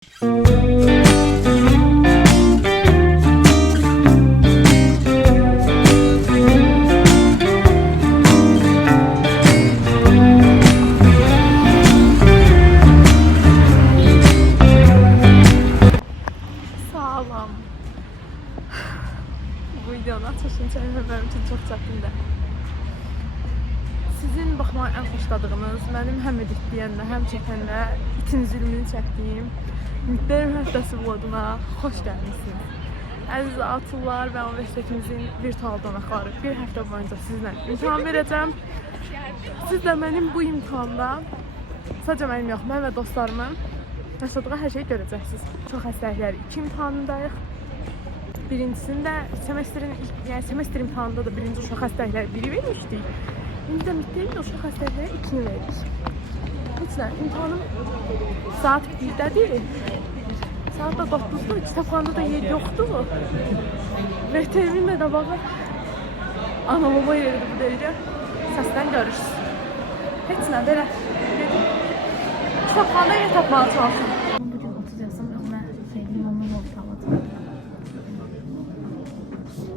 Sağlam. Bu videonun açılışını çəkmək üçün çox çətindir. Sizin baxmağı ən xoşladığınız, mənim həm editləyənlə, həm çəkənlə itin zülmünü çəkdiyim Ümidlərim həftəsi vloguna xoş gəlmişsiniz. Əziz Atullar və universitetimizin virtual qonaqları, bir həftə boyunca sizlə imtahan verəcəm. Siz də mənim bu imtihanda, sadəcə mənim yox, mən və dostlarımın yaşadığı hər şeyi görəcəksiniz. Çox həstəlikləri 2 imtahanındayıq. Birincisində semestr imtahanında da birinci uşaq xəstəlikləri 1-i vermişdik. İndi də müddətli uşaq xəstəlikləri 2-ni veririk. Heç nə, imtahanım saat 1-dədir. Saat da 9-dur, kitabxanada da yer yoxdur. Və terminlə də bax, analıma yeridir bu dəqiqə. Səsdən görürsünüz. Heç nə, belə. Kitabxanada yer tapmağa çalışın. Bugün 30 yaşım yox, mən sevgilim onun oldu alacağım.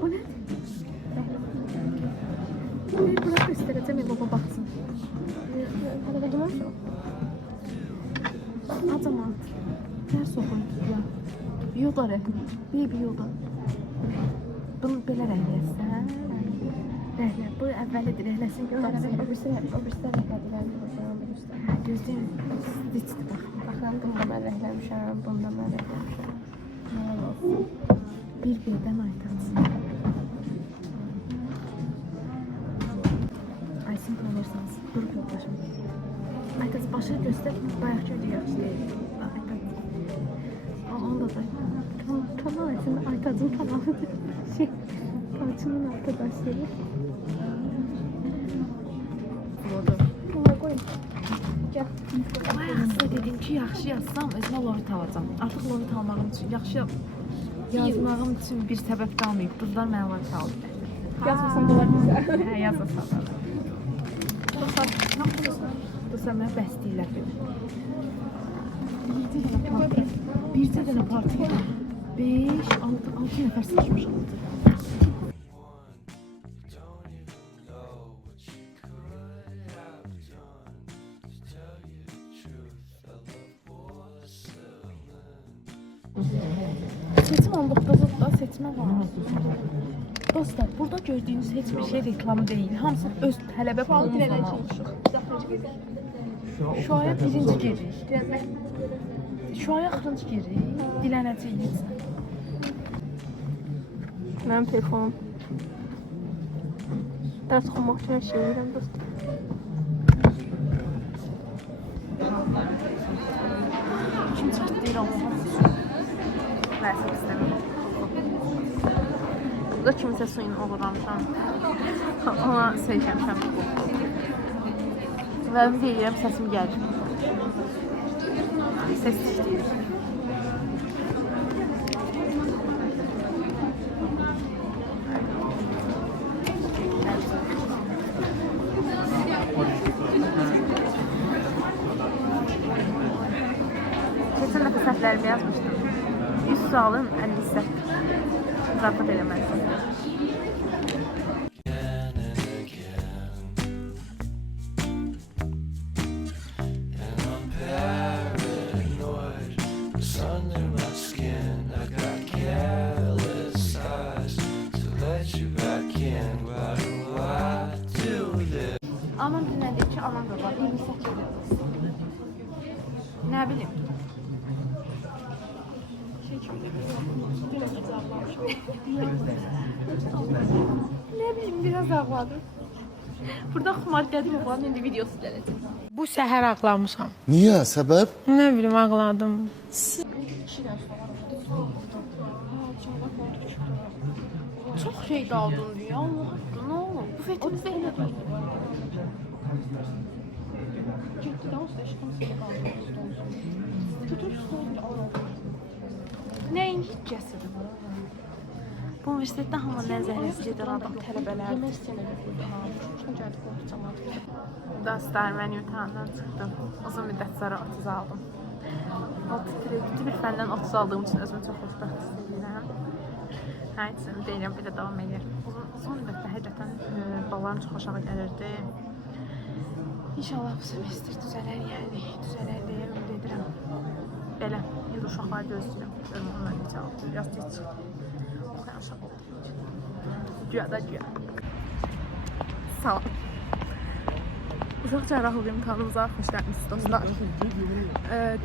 Bu nə? Bir bırak göstereceğim, baba baksın. Hələ baxmamışam. Acaman. Ders oxuyur. Yoda rəhmi. Baby yoda. Bunu belə rəhləsən, hə? Rəhlə. Bu əvvəlidir, rəhləsin görürsən. O birisi rəhlədilərdir, baxıram, bilirsən. Hə, gözləyim. Stitchdir bax. Baxıram, bunda mən rəhləmişəm, bunda mən rəhləmişəm. Nə olsun? Bir birdən aytansın. Aysin tanırsanız, dur yoldaşım. Aytaz başı göstər, bayaq gördük yaxşı deyil. Aytaz. Onda da. Kanal Aysin, Aytazın kanalıdır. Kamçının arkadaşları. Oldu. Buna qoyun. Gəl. Bayaq sizə dedim ki, yaxşı yazsam, özümə lorit alacam. Artıq lorit almağım üçün, yaxşı yazmağım üçün bir səbəb qalmayıb. Qızlar mənə lorit aldı. Yazmasan da olar bizə. Hə, yazmasan da. Dostlar, mənə bəstəyirlər belə. Bircə dənə partiya. 5, 6 nəfər sıçmış oldu. Seçim 19'da seçmə var. Dostlar, burada gördüyünüz heç bir şey reklam değil. Hamısı öz tələbə pulundan almışıq. Şu aya birinci giririk. Şu aya axırıncı giririk. Dilənəcəyik. Mənim telefonum. Dərs oxumaq üçün hər şey edirəm, dostum. Kim çatlayır Allah'ım? Versin istemiyorum. Burada kimsə suyunu uğramışam. Ona sevişəmişəm. Və deyirəm, səsim gəlir. Ses işləyir. Keçən dəfə səhvlərimi yazmışdım. 100 sualın 50'si. Zarafat eləməlisin. Anam dinlədi ki, anam da var, 28 yaşında. Nə bilim. Ne bileyim, biraz ağladım. Burada Xumar Qədirovun indi videosu gələcək. Bu səhər ağlamışam. Niyə? Səbəb? Nə bilim, ağladım. Çox şey daldın ya, Allah haqqı, nə olur? Bu fetimiz elə dur. Nəyin hicəsidir? Bu universitetdə hamı nəzəriyyəsidir adam, tələbələr. Dostlar, mən imtahandan çıxdım. Uzun müddət sonra 30 aldım. 6 krediti bir fəndən 30 aldığım üçün özümü çox xoşbəxt hiss edirəm. Hər üçün deyirəm, belə davam edir. Son müddətdə həqiqətən ballarım çox aşağı gəlirdi. İnşallah bu semestr düzələr, yəni düzələr deyə ümid edirəm. Belə, indi uşaqları gözləyirəm. Görüm onlar necə aldı, biraz tez çıxdı. O qədər aşağı oldu. Güya da güya. Salam. Uşaq cərrahlığı imtahanımıza xoş gəlmişsiniz dostlar.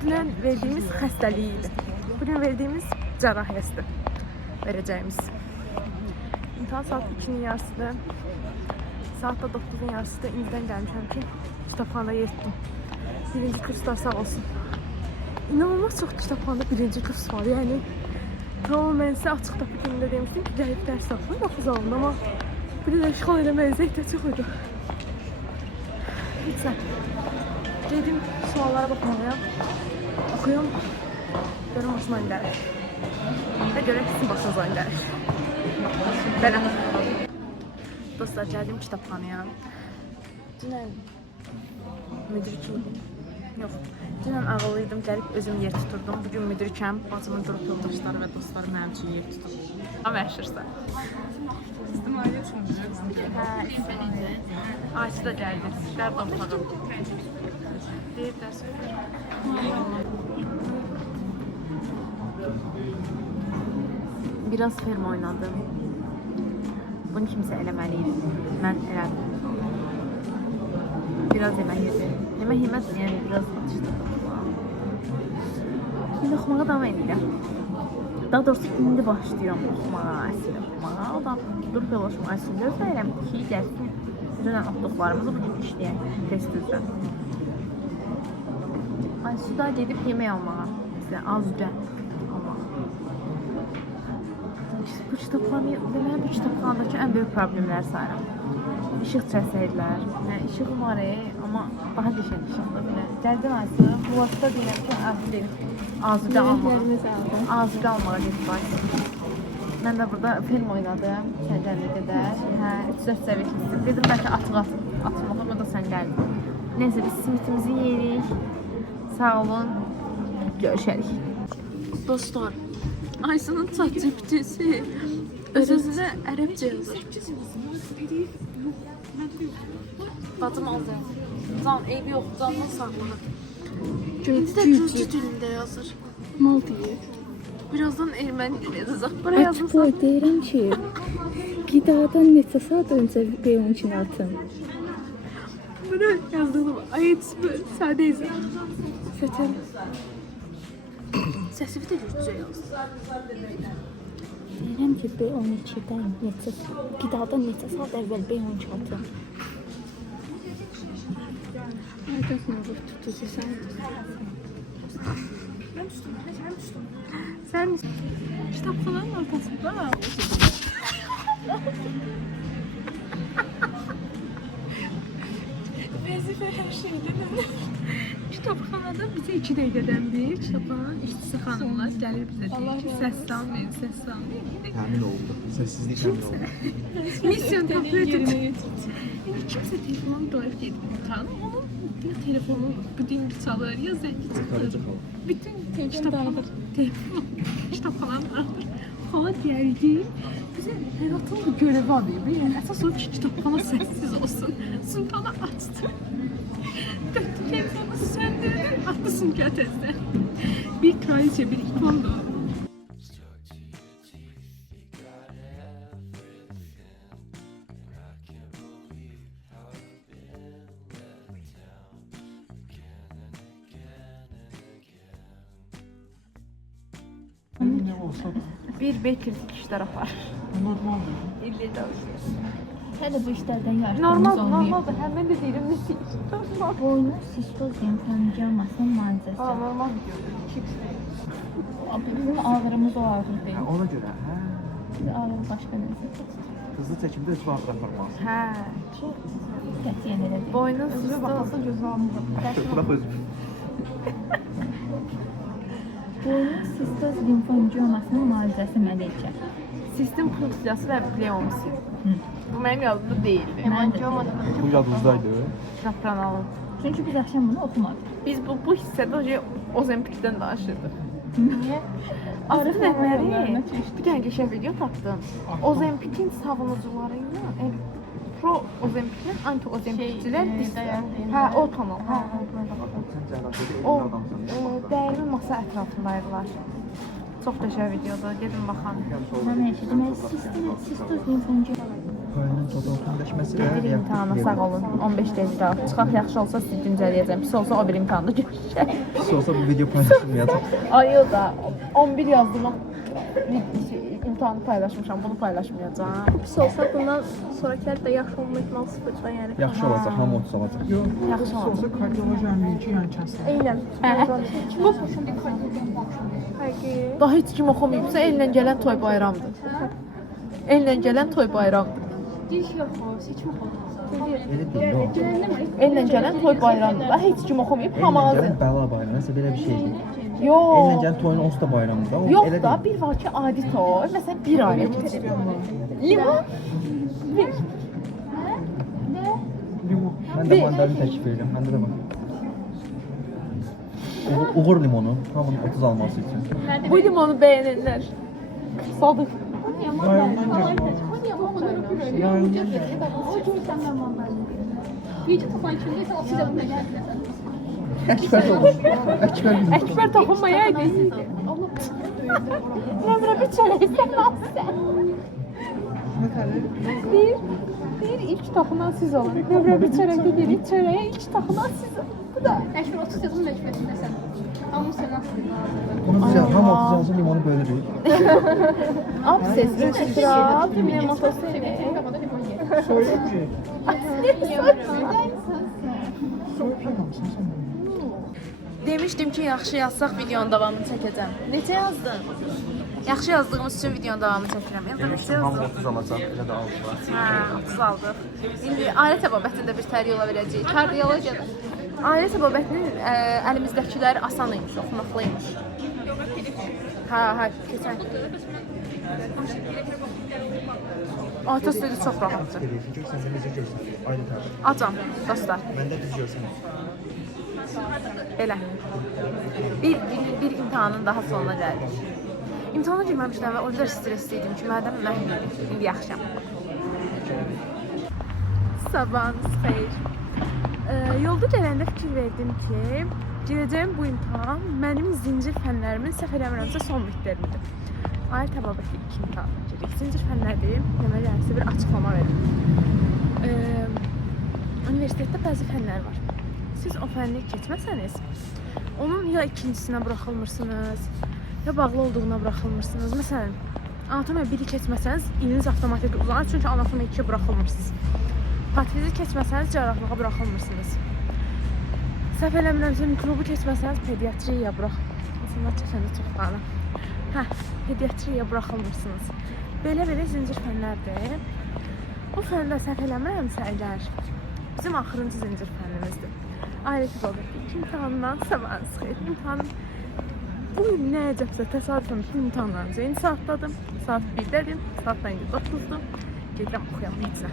Dünən verdiyimiz xəstəliyi idi. Bugün verdiyimiz cərrahiyyəsidir. Verəcəyimiz. İmtahan saat 2-nin yarısıdır. Saat da 9-un yarısıdır. İndidən gəlmişəm ki, kitabxanada yetdim. Birinci kurslar sağ olsun. İnanılmaz çox kitabxanada birinci kurs var. Yəni, tamam mən sizə açıq tapı günündə demişdim ki, gəlib dərs alın, 9 alın. Amma bir də işğal eləməyizə ehtiyac çox idi. Heç sən. Gedim suallara baxmalıyam. Oxuyum. Görüm hoşuma gəlir. Və görək sizin başınıza gəlir. Belə. Dostlar, gəldim kitabxanaya. Dünən müdürküm. Yox. Dünən ağıllıydım, gəlib özüm yer tuturdum. Bugün müdürkəm, bacımın qrup yoldaşları və dostları mənim üçün yer tutub. Amma əşirsən. Sistem aile çalışıyorsun. Hə, ismini. Ayşə də gəldi. Dərd ortağım. Deyir dərs. Biraz film oynadım. Bunu kimsə eləməliydi. Mən elədim. Biraz yemək yedim. Yemək yeməz, yəni biraz atışdım. İndi oxumağa davam edirəm. Daha doğrusu indi başlayıram oxumağa, əsl oxumağa. O da durub yollaşmağa əsrlər verirəm ki, gəlsin. Dünən atdıqlarımızı bugün işləyək, test üzrə. Aysuda gedib yemək almağa. Bizə azca almağa. Bu kitabxanadakı ən böyük problemlər sayıram. İşıq çəsəklər. İşıq var, amma daha qəşəng işıqdır belə. Gəldim Aysu, bu vaxtda deyirəm ki, azuqə almağa. Azuqə almağa gedib Aysu. Mən də burada film oynadım, Kəncəndə qədər. 3-4 səviyyə keçdim. Dedim, bəlkə atmağa, o da sən gəldin. Neyse, biz simitimizi yeyirik. Sağ olun, görüşərik. Dostlar, Aysunun ChatGPT'si öz-özünə ərəbcə yazır. Bacım aldı. Can, eybi yox, candan sağlanır. İndi də Gürcü dilində yazır. Mal deyir. Birazdan erməni dili yazacaq. Bura yazılsa. Açıq deyirəm ki, qidadan neçə saat öncə B10 üçün atın. Bura yazdığım ayet sadə yazır. Fətən. Səsivi də Gürcə yaz. Deyirəm ki, B12-dən qidadan neçə saat əvvəl B10 atın. Herkes ne olur tutucu sen? Sen kitabxananın ortasında vəzifə hər şeydən kitabxanada bizə 2 dəqiqədən bir kitabxananın işçisi xanımlar gəlir bizə deyir ki, səs salmayın, səs salmayın. Təmin oldu. Səssizlik təmin oldu. Misyon tapıyır. Kimsə telefonu dolayıb gedib utanır. Ya telefonu bütün çalır, ya zəngi çıxır. Bütün telefon kitabxananın dağıdır. Xala deyir ki, bizə həyatın da görəvi adı. Yəni, əsas o ki, kitabxana səssiz olsun. Sultanı açdı. Döktü telefonu söndürdü, atdı sümkə təzdən. Bir kraliçe, bir ikondo. Ne olsa Bir bey kritik işler apar. normaldir. İlli çalışıyor. Hələ bu işlərdən yarışdığımız olmuyor. Normaldır. Həmən də deyirəm, nə normal. Boynu sistoz lenfangiomasının müalicəsi. Normal gidiyordu. Bizim ağrımız o ağrı Hə, deyil. ona görə, hə. Biz ağrı başqa nəsə. Hızlı çəkimdə öz vaxt aparmaz. Hə. Qətiyyən elə deyil. Boynun sizi baxasa gözü almır. Bırax özünü. Boynu sistoz lenfangiomasının müalicəsi məlikə. Sistem funksiyası və pleomisi. Bu mənim yadımda deyildi. Mən də Bu yadınızdaydı. Kapranalım. Çünki biz axşam bunu oxumadıq. Biz bu hissədə Ozempikdən danışırdıq. Niyə? Arif Rəhbərlərinə Rəhbəri keçdik. bir dənə qəşəng video tapdım. Ozempikin savunucuları ilə pro Ozempikin anti Ozempikçilər hə o kanal. Hə. Sən cəhləşədə O elin adamsan. dəyirmi masa ətrafındaydılar. Çox qəşəng videodur. Gedin baxın. Mən hər şey demək sistir infoncu. Payının totalləşməsi Bir imtahana sağ olun. 15 dəqiqə. Çıxaq yaxşı olsa sizi güncəlləyəcəm. Pis olsa o bir imtahanda görüşək. Pis olsa bu video paylaşılmayacaq. Ay o da 11 yazdığım imtahanı paylaşmışam. Bunu paylaşmayacağam. Pis olsa bundan sonrakilər də yaxşı olma ehtimalı sıfırdır yəni. Yaxşı olacaq, hamı 30 alacaq. Yox, Yaxşı pis oldu. olsa kardioloji əmliyinki yan kəsər. Eynən. Bu daha heç kim oxumayıbsa ellə gələn toy bayramdır. Ellə gələn toy bayramdır. Elə deyil, yox. Ellə gələn toy bayramdır. Daha heç kim oxumayıb, hamazı. Gələn bəla bayramı, nəsə belə bir şeydir. Ellə Yox. gələn toyun onsuz da bayramıdır. O Yox elə da deyil. bir var ki adi toy. Məsələn bir ailə keçir. Limon. Limon. Mən də mandalini təklif edirəm, məndə də var. Uğur limonu, hamının 30 alması üçün. Bu limonu bəyənənlər. Sadıq. Yayından gəl. Yayından gəl. Əkbər olur. Əkbər limonu. Əkbər toxunmayaydı. Nömrə bir çörəksən alsan. Bir ilk toxunan siz olun. Nömrə bir çörəkdə deyil, çörəyə ilk toxunan siz olun. Bu da. Əşbər 30 yazın məcburiyyətindəsən. Hamı sənə Bunu bizə hamı 30 alsın limonu bölürük. Ab sesli çıtrab, limotoseli. Soyuq ki. Soyuq adamsan sən. Demişdim ki, yaxşı yazsaq videonun davamını çəkəcəm. Neçə yazdın? Yaxşı yazdığımız üçün videonun davamını çəkirəm. Ya da neçə Hamı yazdın? 30 alacaq, elə də aldılar. Hə, 30 aldıq. İndi ailə təbabətində bir təriy ola biləcək. Kardiologiyada. Ailə təbabətinin əlimizdəkiləri asan imiş, oxunaqlıymış. Hə, keçən. Ata sözü çox rahatdır. Çünki sən də necə görsən, aynı tərəf. Acam, dostlar. Məndə düz görsən. Belə. Bir imtahanın daha sonuna gəldik. İmtahana girməmişdən və o qədər stresli idim ki, mədəm mənim idi. İndi yaxşıyam. Sabahınız xeyir. Yolda gələndə fikir verdim ki, girəcəyim bu imtahan mənim zincir fənlərimin səhv eləmirəmsə son mitləridir. Ailə təbabəti 2 imtahanına girik. Zincir fənləri deməli sizə bir açıqlama verim. Universitetdə bəzi fənlər var. Siz o fənni keçməsəniz, onun ya ikincisinə buraxılmırsınız, ya bağlı olduğuna buraxılmırsınız. Məsələn, anatomiya 1-i keçməsəniz, iliniz avtomatik uzanır, çünki anatomiya 2-yə buraxılmırsınız. Patfizi keçməsəniz, cərrahlığa buraxılmırsınız. Səhv eləmirəmsə, mikrobu keçməsəniz, pediatriyaya buraxılmırsınız. Çəkəndə çox qanı. Pediatriyaya buraxılmırsınız. Belə zincir fənlərdir. Bu fəndə səhv eləmirəmsə əgər, bizim axırıncı zincir fənnimizdir. Ailə təbabətli 2 imtahandan sabahınız xeyir. İmtahanım bu gün nə əcəbsə təsadüfən bütün imtahanlarımız eyni saatdadır. Saat 1-dədir, saat da indi 9-dur. Gedirəm oxuyam necə.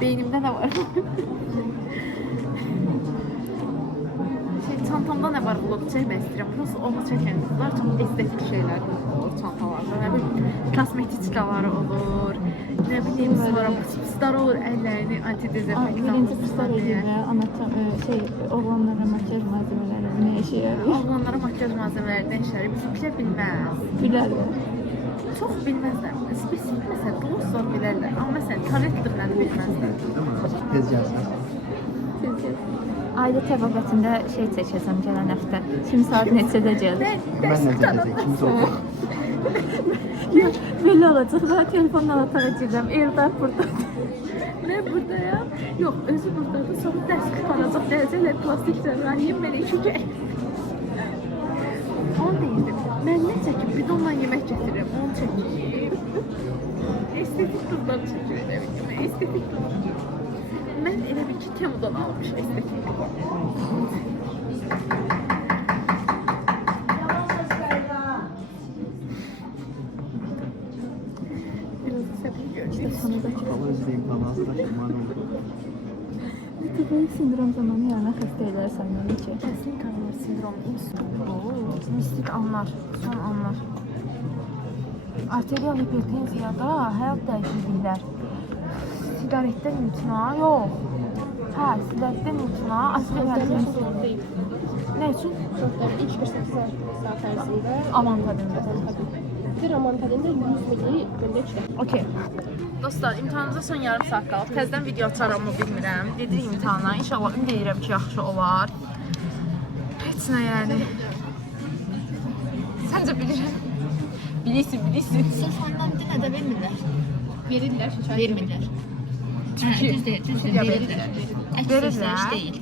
Beynimdə nə var? Çantamda nə var vlog çəkmək istəyirəm. Prosta onu çəkən qızlar çox estetik şeylər olur çantalarda. Nə bilim, kosmetikaları olur. Nə bilim, sonra pipslar olur, əllərini antidezinfektan. Birinci kurslar edirlər, oğlanlara makyaj malzemələri nə işə yarayır? Oğlanlara makyaj malzemələri nə işə yarayır? Bizimkilər bilməz. Bilərlər. Çox bilməzlər. Spesifik məsələ doğrusu bilərlər. Amma məsələn, konnektorları bilməzlər. Tez gəlsin. Ailə təbabətində şey çəkəcəm gələn həftə. Şimdi saat neçədə gəlir? Mən necə gedəcək, ikimiz olduq. Yox, belə olacaq. Mən telefonla otağa girəcəm. Eldar burdadır. Mən buradayam. Yox, özü buradadır. Sonra dərs qıtanacaq. Dərəcələr plastik cərrahiyyə mən işəcək. Onu deyirdim. Mən nə çəkib bidonla yemək gətirirəm. Onu çəkib. Estetik durumlar çəkir. Estetik durumlar. Mən elə bir ki, Temudan almışam istəkimi. Biraz da səbir görürüz. Sonundakı Baba özleyim bana hazırlaştırman oldu. Tiroid sindrom zamanı yaranan xəstəliklər sayılır ki. Kəskin kanlar sindromu, mistik anlar, son anlar. Arterial hipertenziyada həyat dəyişikliklər. Sigaretdən imtina, yox. Hə, sigaretdən imtina, aspirin. Nə üçün? İlk 48 saat ərzində Amantadindir. bir amantadində 100 mili gündə içilir. Okey. Dostlar, imtahanımıza son yarım saat qalıb. Təzədən video açaram mı bilmirəm. Gedirik imtahana. İnşallah ümid edirəm ki, yaxşı olar. Heç nə yəni. Səncə bilirəm. Bilirsin. Sınıfından dinə də vermirlər. Verirlər şəkər. Vermirlər. Çünki Düzdür, verirlər. Əksər iş deyil.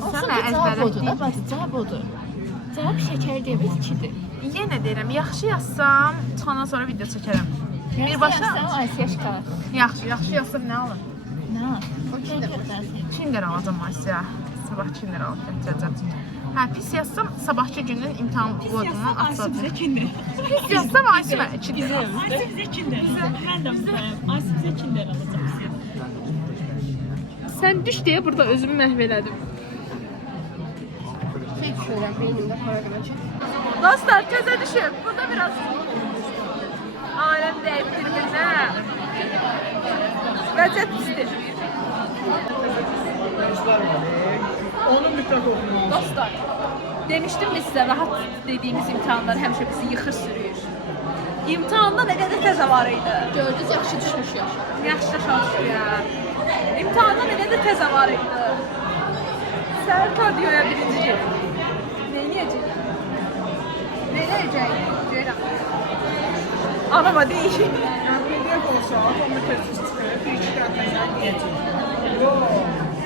Sən Cavab əzbərə odur da, bacı, cavab odur. Cavab şəkər deyil, 2-dir. Yenə deyirəm, yaxşı yazsam, çıxandan sonra video çəkərəm. Birbaşa Aysiyaşka. yaxşı yazsam nə alır? Nə? O kəndlərdən. Kinder alacağım Asiya. Sabah kinder alıb gətirəcəm. Hə, pis yazsam sabahçı günün imtahan vlogundan atacağım. Pis yazsam Asiya kinder alacağım. Ayşe bize kinder alacak. Her dakika Ayşe bize kinder alacak. Sən düş deyə burada özümü məhv elədim. Şey düşünürəm, beynimdə proqram çək. Dostlar, təzə düşüb. Burada biraz aləm dəyib bir-birinə. Vəziyyət pisdir. Onun mütləq oxumalı. Dostlar, demişdim mi sizə rahat dediyimiz imtahanlar həmişə bizi yıxır sürüyür. İmtahanda nə qədər təzə var idi. Gördünüz, yaxşı düşmüş yaş. Yaxşı şanslı ya. İmtahanda nə qədər təzə var idi. Səhər kardioya birinci gelin. Neyləyəcək? Neyləyəcək? Deyirəm. Anama deyil. Yəni PDF olsa, onu tez-tez çıxarıb, bir-iki dəfə deyəcək. Yox,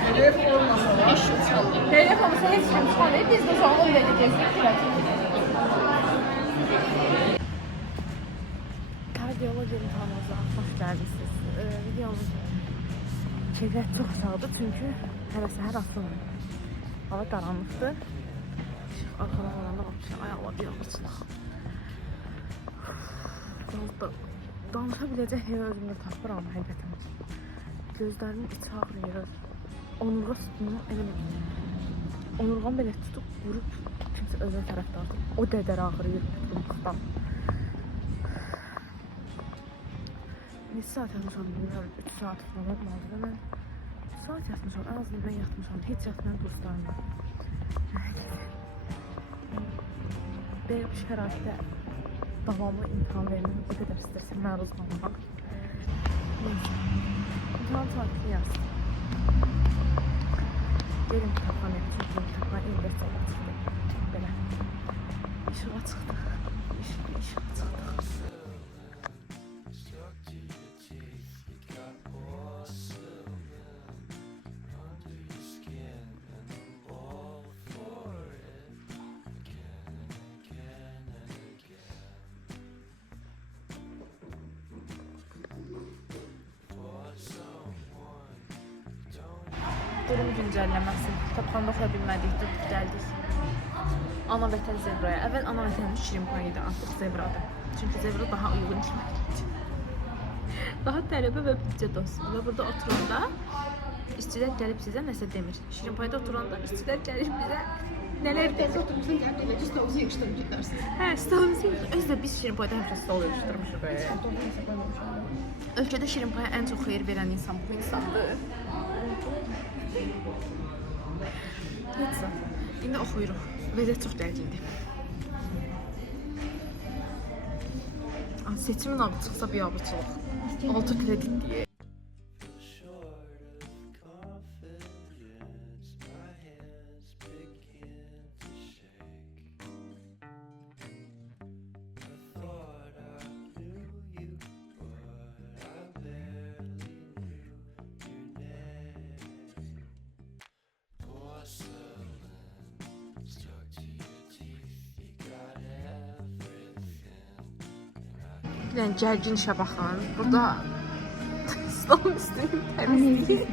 PDF olmasa da. İş uçandı. Telefonumuza heç kim çıxamayıb, biz də sonra onu verəcəyik. Kardiyoloji imtahanımıza xoş gəldiniz. Videomuz keyfiyyət çox aşağıdır çünki hələ səhər asılmır. Hava qaranlıqdır. Arxadan olanda baxmışam, ay Allah bir ağırçılıq. Danışa biləcək yerə özümdə tapıram həqiqətən. Gözlərimin içi ağrıyır. Onurğa sütunu elə onurğam belə tutub, vurub kimsə özünə tərəf dartıb. O qədər ağrıyır tutulmaqdan. Neçə saat yatmışam bilmirəm, 3 saat falan olmalı və mən 3 saat yatmışam, ən azından mən yatmışam, heç yatmayan dostlarımla. Belə bir şəraitdə davamlı imtahan vermək, o qədər stresə məruz qalmaq. Neyse, imtahan saatini yazdım. Gelin kitabxanaya çünki kitabxana evdə çox çıxdı. Belə, işığa çıxdıq, işığa çıxdıq. Durum güncəlləməsi. Kitabxanada oxuya bilmədik, durduq gəldik. Ana vətən Zebraya. Əvvəl ana vətənimiz Şirinpay idi, artıq Zebradır. Çünki Zebra daha uyğun kiməkdir. Daha tələbə və büdcə dostu. Və burada oturanda işçilər gəlib sizə nəsə demir. Şirinpayda oturanda işçilər gəlib bizə nələr demir. Oturmuşsun, gəlib deyiləcək, stolunuzu yığışdırıb gidarsınız. Hə, stolumuzu yığışdırmışıq. Özü də biz Şirinpayda həmişə stol yığışdırmışıq. Ölkədə Şirinpaya ən çox xeyir verən insan bu insandır. Neyse, indi oxuyuruq. Vəziyyət çox gərgindir. Seçimin adı çıxsa biabırçılıq. 6 kredit deyə. Yəni gərgin işə baxın. Burada stolun üstünü təmizləyir.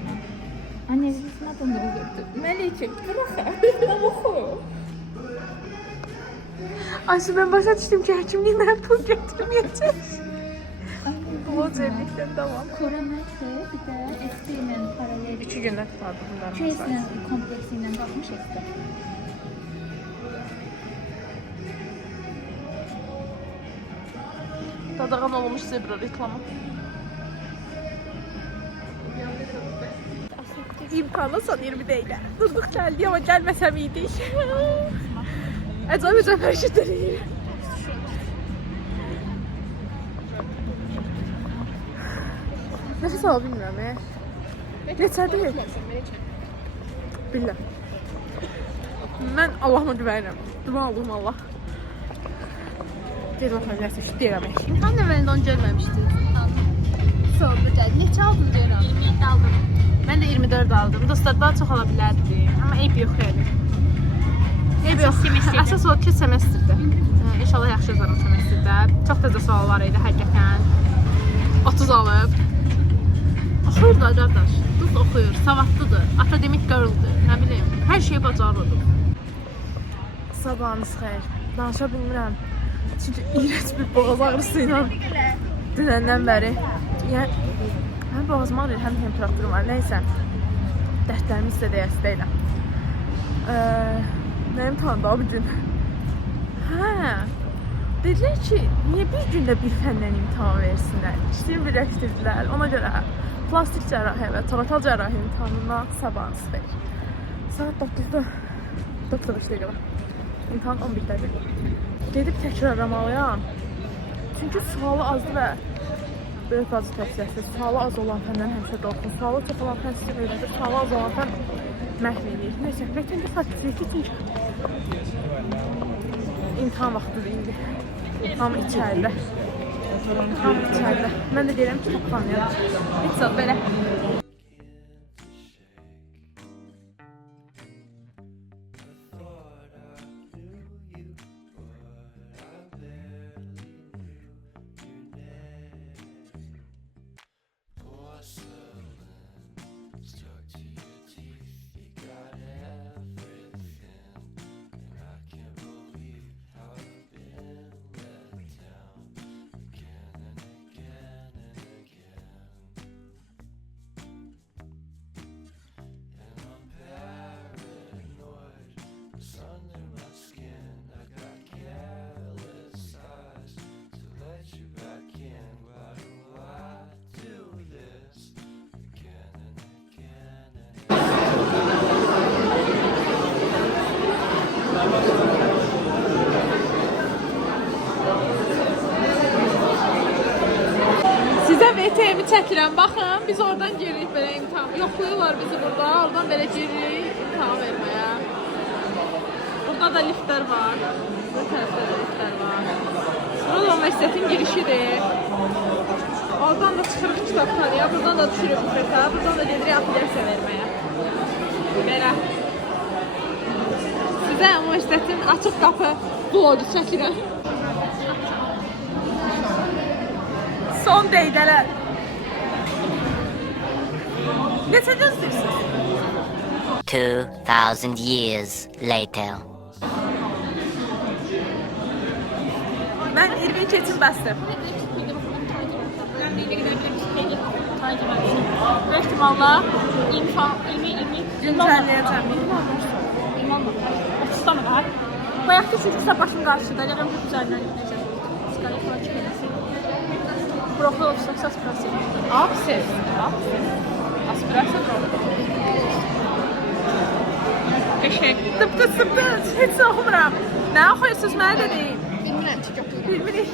Anne bizim adını öldürdü. Melike bırak. Oku. Ayşe ben başa düşdüm ki həkimlik mənə pul götürməyəcək. O cəblikdən tamam. Koronası bir de eskiyle paralel. 2 gündən tutardı bunların. Trace'le kompleksiyle bakmış eski. Dadağan olmuş zebra reklamı. İmtihana son 20 dəqiqə. Durduq gəldik amma gəlməsəm idik. Əcəb hərəkətlər. Nəfəs ala bilmirəm. Neçədir? Bilmirəm. Mən Allahıma güvənirəm. Dua aldım Allah. Tez olsa nəsə istəyirəm. İmtahan əvvəlində onu görməmişdim. Sonra geldi. Ne çaldın Ceylan? 27 aldım. Mən də 24 aldım. Dostlar daha çox ala bilərdi. Amma eyb yox yəni. Eyb yox. Əsas o ki semestrdə. İnşallah yaxşı yazaram semestrdə. Çox təzə sual var idi həqiqətən. 30 alıb. Oxuyur da qardaş. Düz oxuyur, savadlıdır, akademik girldir, nə bilim, hər şeyi bacarırdı. Sabahınız xeyir. Danışa bilmirəm. Çünki iyrənc bir boğaz ağrısı ilə dünəndən bəri. Yəni, həm boğazım ağrıyır, həm temperaturum var. Nəysə, dərdlərimi sizə deyəsi deyiləm. Mənim tanıda bu gün. Hə, dedilər ki, niyə bir gündə bir fəndən imtahan versinlər? İşliyimi birləşdirdilər. Ona görə plastik cərrahiyyə və toratal cərrahiyyə imtahanına sabahınız xeyir. Saat 9-da 9 dəqiqə. İmtahan 11-dədir. Gedib təkrarlamalıyam. Çünki sualı azdır və böyük bacı tövsiyəsi. Sualı az olan fəndən həmişə qorxun. Sualı çox olan fən sizə öyrədir. Sualı az olan fən məhv edir. Neysə, vətəndə faktiyyəti çünki imtahan vaxtıdır indi. Tam içəridə. Tam içəridə. Mən də deyirəm ki, toplanıyorum. Heç o, belə. VT'mi çəkirəm. Baxın, biz oradan giririk belə imtahan. Yoxlayırlar bizi burada. Oradan belə giririk imtahan verməyə. Burada da liftlər var. Bu tərəfdə də liftlər var. Burada universitetin girişidir. Oradan da çıxırıq kitabxanaya. Buradan da düşürük bufetə. Buradan da gedirik apellyasiya verməyə. Belə. Sizə universitetin açıq qapı vlogu çəkirəm. Son dəqiqələr. Necə gözləyirsiniz? 2000 years later. Mən 20 keçim bəsdim. Ve ihtimalla ilmi Güncəlləyəcəm. ofistan var. Bayaq da çünki başım qarşıda, gələm bu üzərindən gidəcəm. Siqaret var çıxarası. Brokoli ofistan aspirasiya. Aspirasiya brokoli. Qəşəng. Tıpkı heç oxumuram. Nə oxuyursunuz, mənə də deyin. Bilmirik.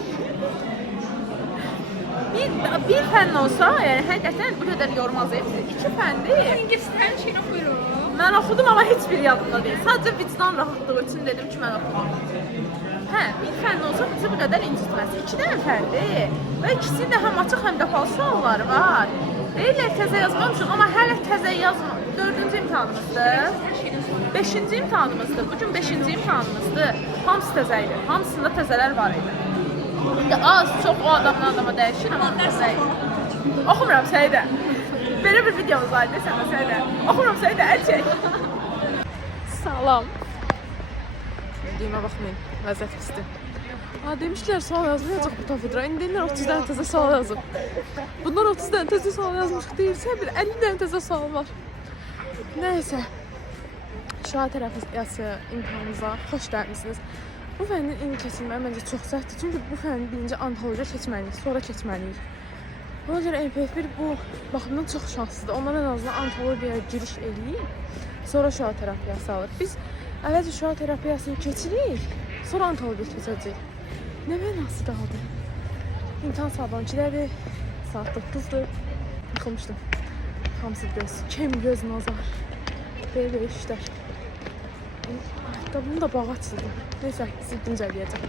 Bir fənn olsa, yəni həqiqətən bu qədər yormaz hepsi. 2 fəndir. İngilis hər şeyini oxuyurum. Mən oxudum amma heç bir yadımda deyil. Sadəcə vicdan rahatlığı üçün dedim ki, mən oxumam. Hə, bir fənn olsa bizi bu qədər incitməz. 2 dənə fəndir və ikisinin də həm açıq, həm qapalı sualları var. Deyirlər təzə yazmamışıq, amma hələ təzə yazma. 4-cü imtahanımızdır. 5-ci imtahanımızdır. Bugün 5-ci imtahanımızdır. Hamısı təzə idi. Hamısında təzələr var idi. İndi az, çox o adamdan adama dəyişir, amma təzə idi. Oxumuram səni də. Belə bir videomuz var desəm səni də. Oxumuram səni də, əl çək. Salam. Videoma baxmayın, vəziyyət pisdir. Demişlər sual yazmayacaq bu tafidra. İndi deyirlər 30 dənə təzə sual yazıb. Bunlar 30 dənə təzə sual yazmış deyirsə, bir 50 dənə təzə sual var. Nəysə. Şuat terapiyası imtahanımıza xoş gəlmisiniz. Bu fənnin ilk keçirməyi məncə çox səhvdir. Çünki bu fənni birinci antologiya keçməliyik, sonra keçməliyik. Ona görə MPF1 bu baxımdan çox şanslıdır. Onlar en azından antologiyaya giriş eləyib, sonra şuat terapiyası alır. Biz əvvəlcə şuat terapiyasını keçirik, sonra antologiya keçəcəyik. Nə mənası qaldı? İmtahan saat 12-dədir, saat 9-dur. Yıxılmışdım. Hamısı göz, kem göz nazar. Belə işlər. Ayaqqabımı da bağa açıldı. Neysə, sizi dincələyəcəm.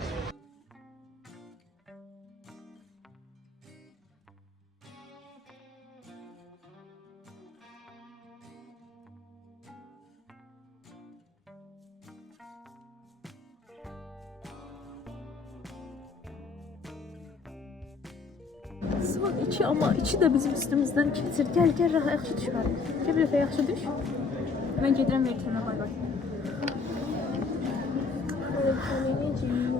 Saat 2 ama 2 de bizim üstümüzden keçir. Gel gel rahat yaxşı düş var. Gel bir dəfə yaxşı düş. Mən gedirəm Vertənə, bay bay.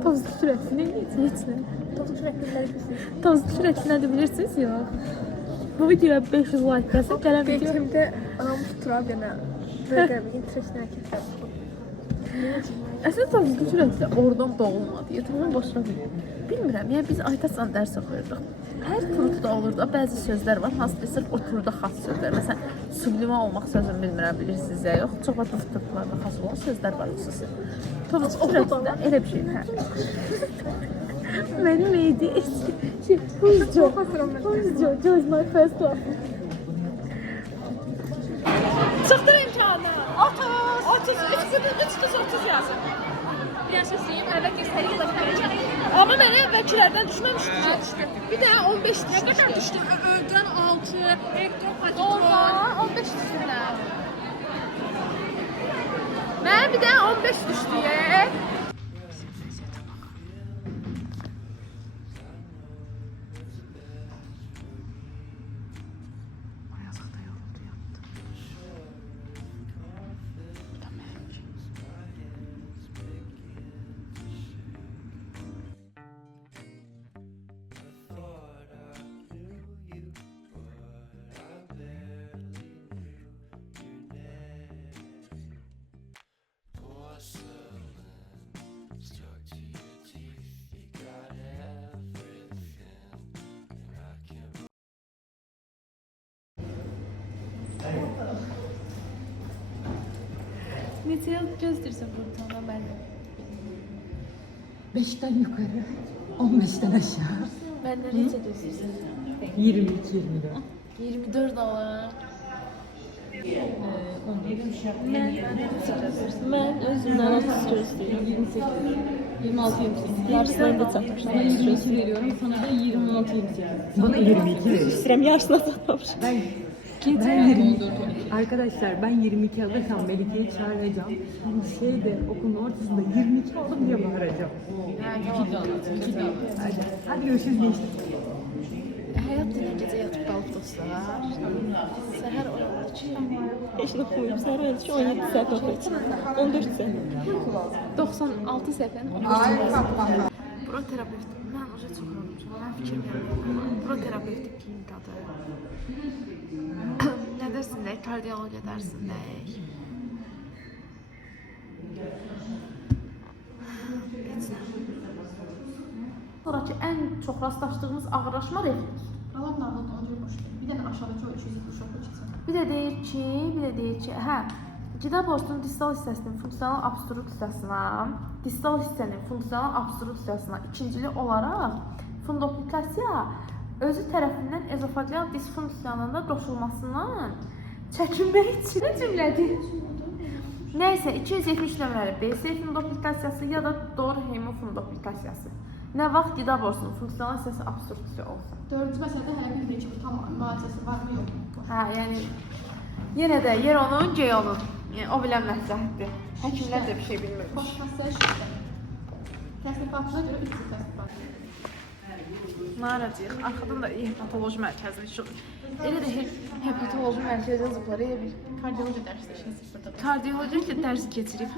Tozlu sürəti nə necə? Tozlu sürətliləri bilirsiniz. Tozlu sürəti nədir bilirsiniz ya? Bu videoya 500 like gəlsə gələn video. Beynimdə anam tuturab yenə. Böyle bir interesli hərəkətlər. Əslində tozlu sürəti oradan doğulmadı. Tamam boşuna bilmirəm. Yəni biz Aytaçla dərs oxuyurduq. Hər turda olurdu. Bəzi sözlər var, hansı ki sırf o turda xas sözlər. Məsələn, sublima olmaq sözünü bilmirəm, bilirsiniz ya yox. Çox vaxt turtlarda xas olan sözlər var xüsusi. Tozlu sürətində elə bir şey. Hə. Mənim neydi? Who's Joe is my first class. Çıxdır imkanı. 30. 3 kız 30 yazın. Bir söz deyim, əvvəlki seri yazarım. Amma mənə əvvəlkilərdən düşməmişdi. Bir də 15 düşdü. Nə qədər düşdü? Öldürən 6, Doğru, 15 düşdülər. Mənə bir də 15 düşdü. Neçə yıl gözləyirsən bu imtahandan bəri? 5'ten yukarı, 15'ten aşağı. Məndən neçə gözləyirsən? 22-24. 24 alır. Mən özümdən 30 gözləyirəm. 26-28. Yarısına da çatmış. Ben 22 veriyorum, sana da 26-28. Bana 22 verin. İstəyirəm yarısına çatmamış. Ben 20. Arkadaşlar ben 22 alırsam Melike'yi çağıracağım. Şeyde okulun ortasında 22 aldım diye bağıracağım. 2 de Hadi görüşürüz gençler. Həyat dinə gecə yatıb qalıb dostlar. Səhər oyanır ki, Heç nə oxuyub, səhər öyle ki 17 saat oxuyub. 14 saat. 96 səhvən 13 səhvən. Bura terapevt. Mən oca çox yorulmuşam. Mən fikir verirəm. Bura terapevtik klinikadır. Nə dersin də? Kardiyologiya dersin də. Sonraki ən çox rastlaşdığımız ağırlaşma refleks. Qalan nardan öncə boşdur. Bir dənə aşağıdakı o 270 şoku keçsin. Bir də deyir ki, hə, qida borsunun distal hissəsinin funksional obstruksiyasına, distal hissənin funksional obstruksiyasına ikincili olaraq fundoplikasiya özü tərəfindən ezofageal disfunksiyanın da qoşulmasından çəkinmək üçün nə cümlədir? Nəysə, 270 nömrəli BC fundoplikasiyası ya da doğru hemofundoplikasiyası. Nə vaxt qida borsunun funksional hissəsi obstruksiya olsa. 4-cü məsələdə hələ bilmirik ki, tam müalicəsi var mı, yox mu? Hə, yəni yenə də yer onun, gey onun. Yəni o bilən məsləhətdir. Həkimlər də bir şey bilmirmiş. Postkassaya şübhə. Təsnifatına görə 3 təsnifat. Naracıyıq. Arxadan da hepatoloji mərkəzi şu. Elə də hepatoloji mərkəzi yazıblar. Elə bir Kardiyoloji dərsləşiniz burada. kardioloji dərs keçirib.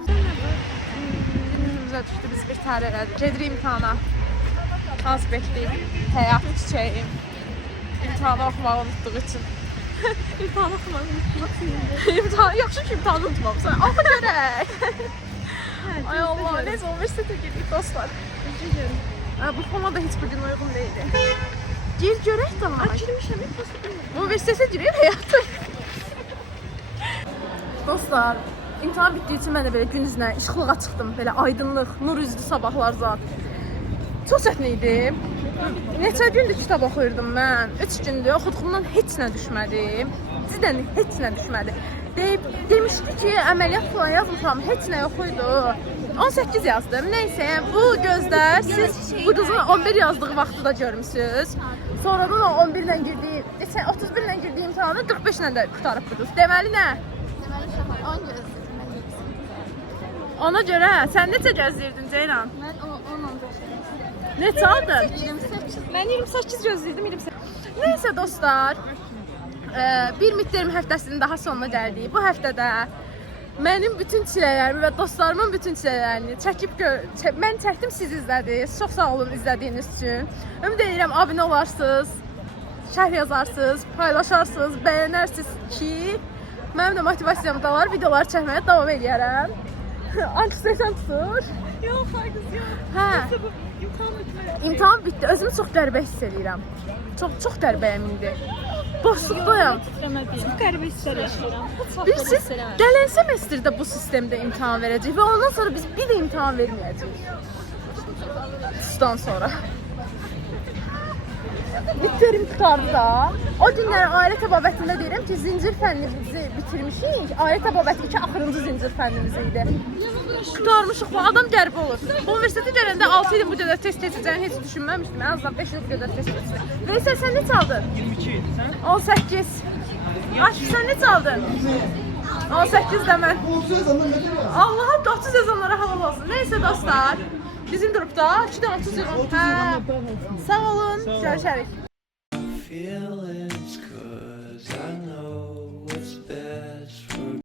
Günümüzə düşdü, biz bir tərə elədik. Gedirik imtahana. Konspektiyim, həyat çiçəyim. İmtahanı oxumağı unutduğu üçün. İmtahanı oxumağı unutmaq. Yaxşı ki, imtahanı unutmamısan. Oxu görək. Ay Allah, neyse universitetə gedirik dostlar. Bu forma da heç bir gün uyğun deyildi. Gir görək də var. Girmişəm, bu universitetə girək həyatı. Dostlar, imtahan bitdiyi üçün mən də belə gün üzünə işıqlığa çıxdım. Belə aydınlıq, nur üzlü sabahlar zat. Çox çətin idi. Neçə gündür kitab oxuyurdum mən. 3 gündür oxuduğumdan heç nə düşmədi. Cidden heç nə düşmədi. Demişdi ki, əməliyyat falan yazmışam, heç nə yox idi. 18 yazdım. Neyse, bu gözlər siz bu qızın 11 yazdığı vaxtı da görmüsünüz. Sonradan o 11 ilə girdiyi, 31 ilə girdiyi imtahanı 45 ilə də qutarıb bu qız. Deməli nə? Deməli şəhər 10 gözləyirdim. Ona görə sən neçə gözləyirdin Ceylan? Mən 10-15 Neçə aldın? 28. Mən 28 gözləyirdim, 28. Neyse dostlar, bir midterm həftəsinin daha sonuna gəldik. Bu həftədə mənim bütün çilələrimi və dostlarımın bütün çilələrini mən çəkdim, siz izlədiniz. Çox sağ olun izlədiyiniz üçün. Ümid edirəm abunə olarsınız, şərh yazarsınız, paylaşarsınız, bəyənərsiniz ki, mənim də motivasiyamı da var, videoları çəkməyə davam edərəm. Antistresen tutur. Yox, faydası yox. Hə. İmtahan bitmədi. İmtahan bitdi. Özümü çox qəribə hiss edirəm. Çox qəribəyəm indi. Boşluqdayam. Çox qəribə hisslər yaşayıram. Bilirsiniz, gələn semestrdə bu sistemdə imtahan verəcək və ondan sonra biz bir də imtahan verməyəcəyik. Susdan sonra. Midterm tutardı da. O günlər ailə təbabətində deyirəm ki, zincir fənnimizi bitirmişik. Ailə təbabəti 2 axırıncı zincir fənnimiz idi. Tutarmışıq bu adam qəribə olur. Bu universitetə gələndə 6 ilin bu qədər test keçəcəyini heç düşünməmişdim. En azından 5 il bu qədər test keçəcək. Veysel sən neçə aldın? 22 idi sən? 18. Aşkı sən neçə aldın? 18 də mən. Allah'a 30 yazanlara halal olsun. Neyse dostlar. Bizim grupda 2 dənə 30 yazan. Hə. Sağ olun. Görüşərik.